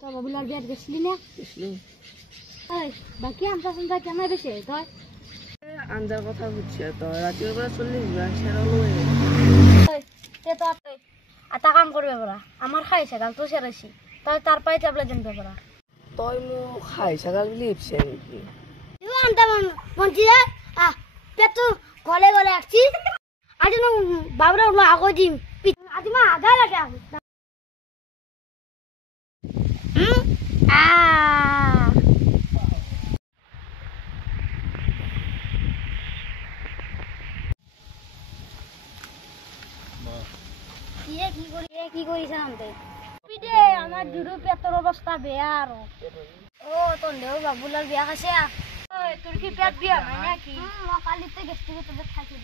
তই বাবুলাৰ বিয়াত গৈছিলি নে? গৈছিলো। বাকী আঞ্জা চাঞ্জা কেনে বেছি তই? আঞ্জাৰ কথা সুধিছে তই ৰাতিপুৱাৰ পৰা 40 বিঘা চেৰা লৈ এটা কাম কৰিব পাৰা, আমাৰ খাই ছাগালটো চেৰাইছি, তই তাৰ পৰাই টেবলেট আনিব পাৰা। তই মোক খাই ছাগাল বুলি ভাবিছে নেকি? পেটটো গলে গলে আসছি আজি বাবুরা আগো দিম আজি মা আধা লাগে কি কৰিছা আমাৰ দুটো পেটৰ অৱস্থা বেয়া আৰু তন্দেও বাবুলাৰ বিয়া খাইছে তোৰ কি পেট বিয়া হয় নাকি? মই কালিতে গেষ্ট্ৰিকৰ টেবলেট খাইছো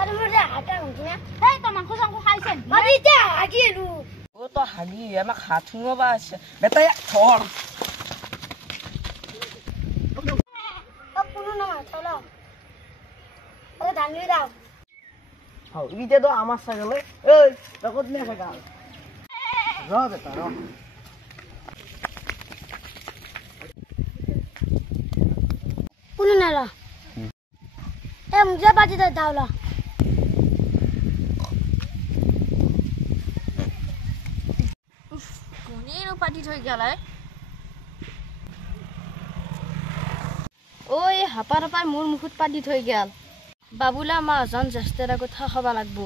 আরে মরে হাটা হইছে না এই তো মাংস সাংস খাইছেন আমি এটা হাগি এলু ও তো হাগি আমাক হাত শুঙবা আছে বেটা ধর কোনো না চলো ওকে ধানি দাও হাও ইতে তো আমার ছাগলে এই তকত নে ছাগল র বেটা র কোনো না রা এ মুজে বাজি দাওলা কোনেনো পাটি থৈ গেল ওই হাপার হাপার মোর মুখত পাটি থৈ গেল বাবুলা মা জন জ্যেষ্ঠৰ আগত খাব লাগব